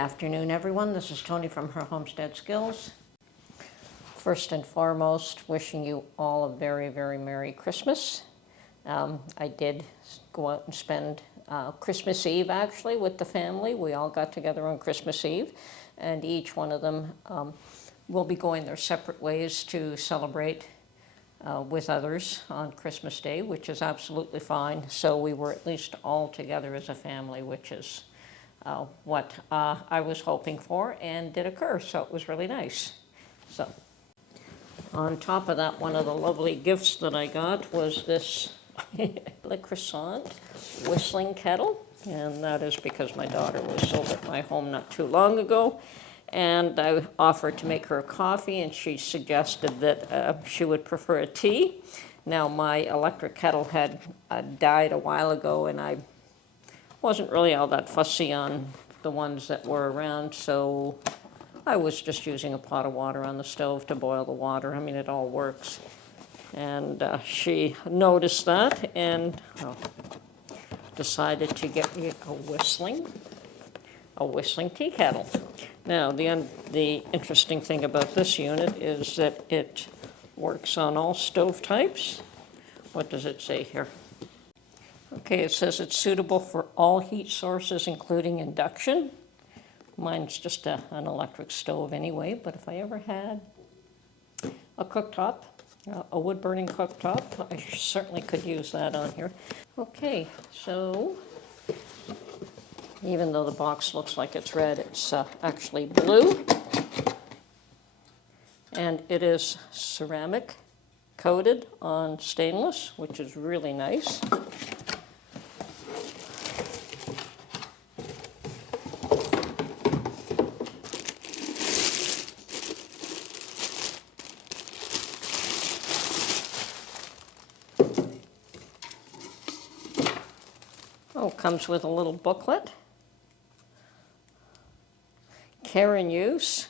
afternoon, everyone. This is Tony from Her Homestead Skills. First and foremost, wishing you all a very, very Merry Christmas. I did go out and spend Christmas Eve, actually, with the family. We all got together on Christmas Eve, and each one of them will be going their separate ways to celebrate with others on Christmas Day, which is absolutely fine. So we were at least all together as a family, which is what I was hoping for and did occur, so it was really nice. So on top of that, one of the lovely gifts that I got was this Le Croissant whistling kettle, and that is because my daughter was over at my home not too long ago, and I offered to make her a coffee, and she suggested that she would prefer a tea. Now, my electric kettle had died a while ago, and I wasn't really all that fussy on the ones that were around, so I was just using a pot of water on the stove to boil the water. I mean, it all works. And she noticed that and decided to get me a whistling tea kettle. Now, the interesting thing about this unit is that it works on all stove types. What does it say here? Okay, it says it's suitable for all heat sources, including induction. Mine's just an electric stove anyway, but if I ever had a cooktop, a wood-burning cooktop, I certainly could use that on here. Okay, so even though the box looks like it's red, it's actually blue. And it is ceramic coated on stainless, which is really nice. Comes with a little booklet. Care and use.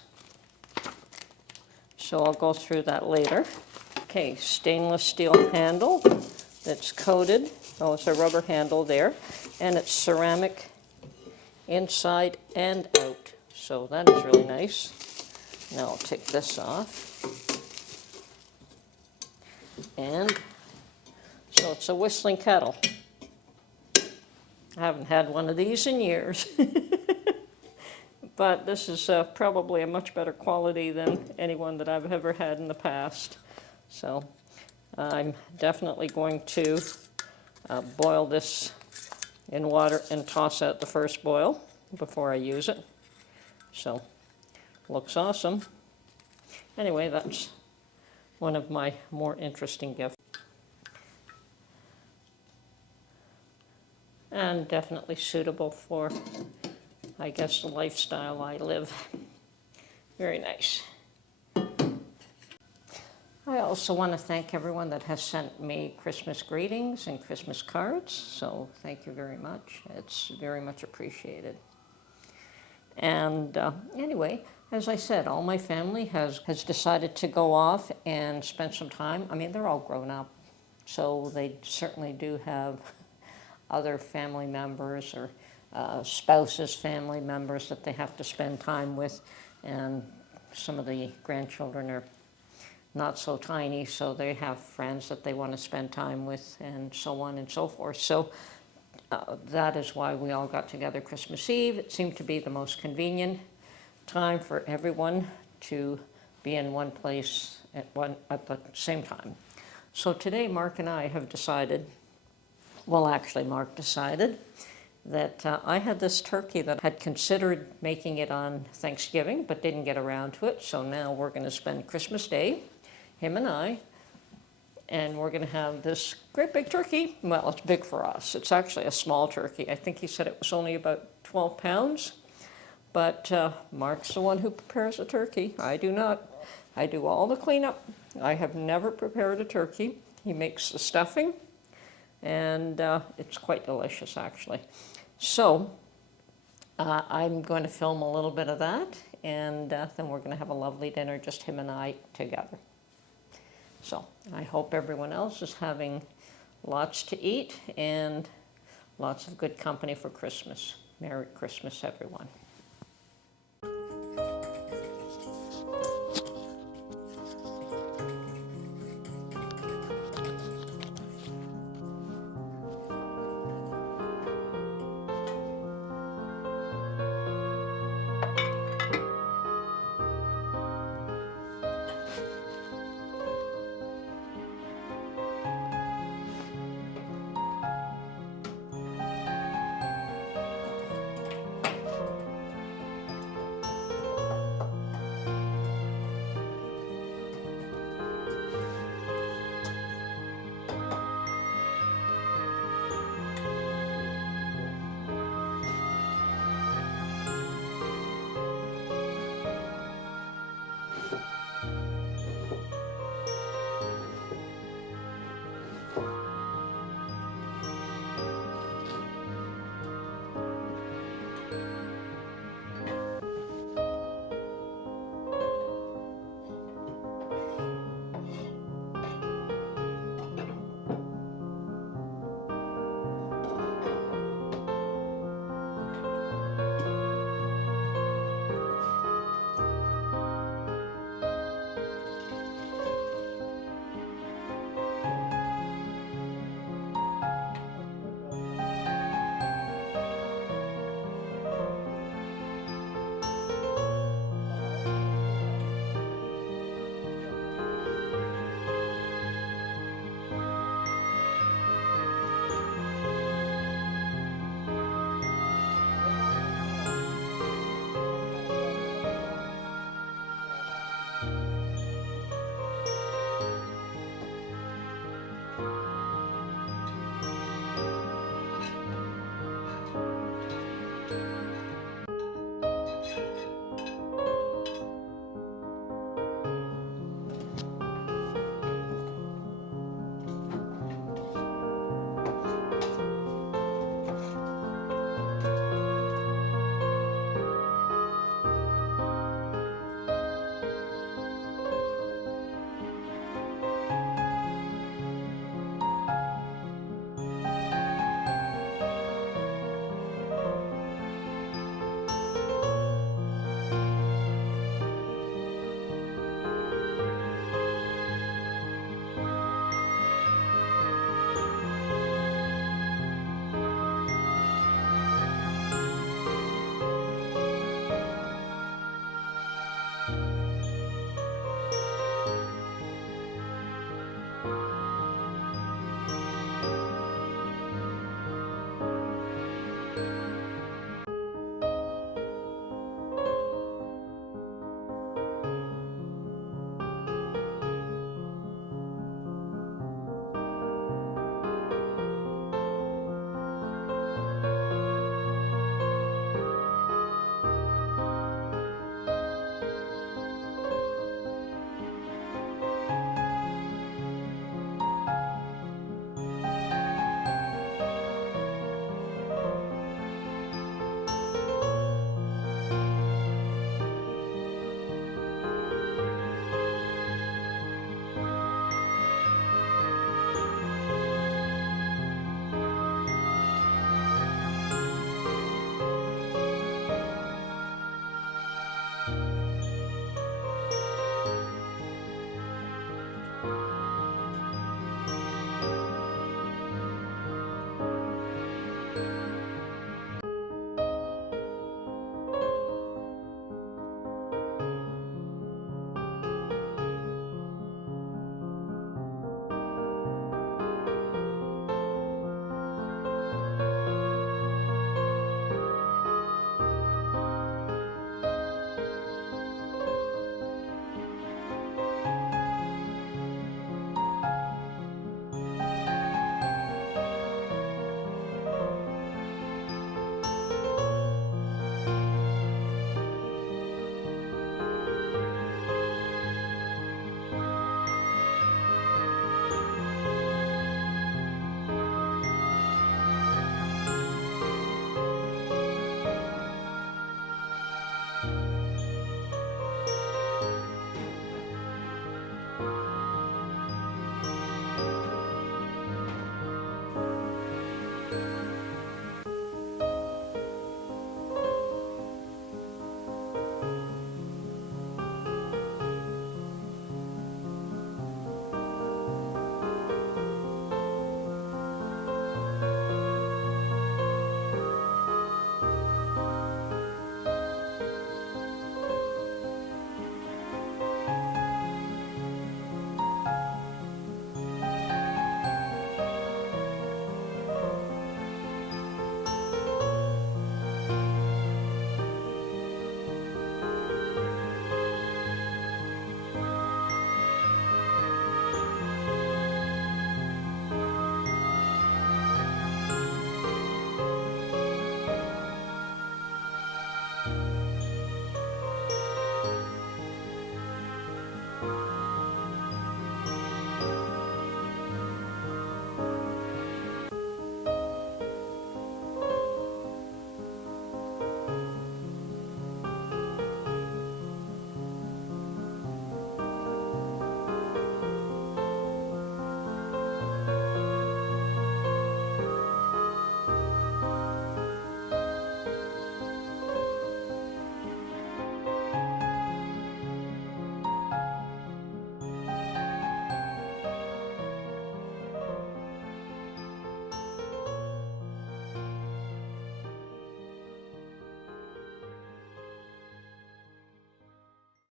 So I'll go through that later. Okay, stainless steel handle that's coated. Oh, it's a rubber handle there. And it's ceramic inside and out. So that is really nice. Now I'll take this off. And so it's a whistling kettle. I haven't had one of these in years, but this is probably a much better quality than any one that I've ever had in the past. So I'm definitely going to boil this in water and toss out the first boil before I use it. So looks awesome. Anyway, that's one of my more interesting gifts. And definitely suitable for, I guess, the lifestyle I live. Very nice. I also want to thank everyone that has sent me Christmas greetings and Christmas cards, so thank you very much. It's very much appreciated. And anyway, as I said, all my family has decided to go off and spend some time. I mean, they're all grown up, so they certainly do have other family members or spouses, family members that they have to spend time with, and some of the grandchildren are not so tiny, so they have friends that they want to spend time with, and so on and so forth. So that is why we all got together Christmas Eve. It seemed to be the most convenient time for everyone to be in one place at the same time. So today, Mark and I have decided, well, actually, Mark decided that I had this turkey that I had considered making it on Thanksgiving, but didn't get around to it. So now we're going to spend Christmas Day, him and I, and we're going to have this great big turkey. Well, it's big for us. It's actually a small turkey. I think he said it was only about 12 pounds. But Mark's the one who prepares the turkey. I do not. I do all the cleanup. I have never prepared a turkey. He makes the stuffing. And it's quite delicious, actually. So I'm going to film a little bit of that, and then we're going to have a lovely dinner, just him and I together. So I hope everyone else is having lots to eat and lots of good company for Christmas. Merry Christmas, everyone.